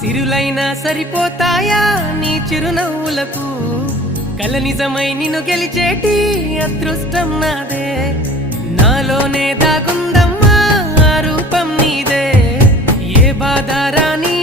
సిరులైనా సరిపోతాయా నీ చిరునవ్వులకు కల నిజమై నిన్ను గెలిచేటి అదృష్టం నాదే నాలోనే దాగుందమ్మా ఆ రూపం నీదే ఏ బాధ రాని